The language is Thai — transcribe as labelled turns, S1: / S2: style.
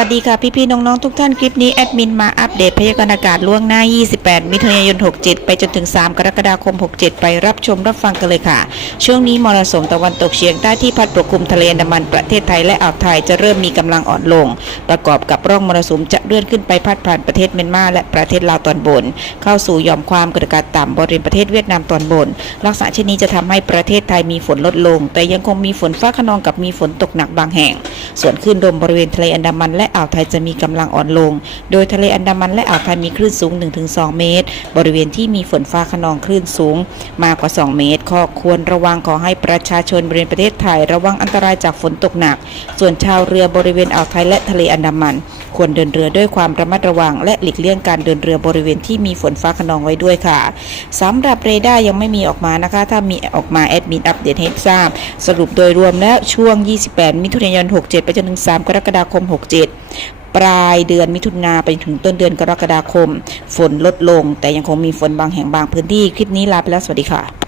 S1: วัสดีค่ะพี่ๆน้องๆทุกท่านคลิปนี้แอดมินมาอัปเดตพยากรณ์อากาศล่วงหน้า 28 มิถุนายน 67 ไปจนถึง 3 กรกฎาคม 67 ไปรับชมรับฟังกันเลยค่ะ ช่วงนี้มรสุมตะวันตกเฉียงใต้ที่พัดปกคลุมทะเลอันดามันประเทศไทยและอ่าวไทยจะเริ่มมีกำลังอ่อนลง ประกอบกับร่องมรสุมจะเลื่อนขึ้นไปพัดผ่านประเทศเมียนมาและประเทศลาวตอนบน เข้าสู่ยอมความกดอากาศต่ำบริเวณประเทศเวียดนามตอนบน ลักษณะเช่นนี้จะทำให้ประเทศไทยมีฝนลดลง แต่ยังคงมีฝนฟ้าขนองกับมีฝนตกหนักบางแห่ง ส่วนคลื่นลมบริเวณทะเลอันดามันและอ่าวไทยจะมีกำลังอ่อนลง โดยทะเลอันดามันและอ่าวไทยมีคลื่นสูง 1-2 เมตร บริเวณที่มีฝนฟ้าขนองคลื่นสูง มากกว่า 2 เมตรข้อควรระวังขอให้ประชาชนบริเวณประเทศไทยระวังอันตรายจากฝนตกหนัก ส่วนชาวเรือบริเวณอ่าวไทยและทะเลอันดามัน ควรเดินเรือด้วยความระมัดระวัง และหลีกเลี่ยงการเดินเรือบริเวณที่มีฝนฟ้าขนองไว้ด้วยค่ะสำหรับเรดาร์ยังไม่มีออกมานะคะ ถ้ามีออกมาแอดมินอัปเดตให้ทราบ สรุปโดยรวมแล้วช่วง 28 มิถุนายน 67ไปจนถึง 3 กรกฎาคม 67 ปลายเดือนมิถุนาไปถึงต้นเดือนกรกฎาคม ฝนลดลง แต่ยังคงมีฝนบางแห่งบางพื้นที่ คลิปนี้ลาไปแล้ว สวัสดีค่ะ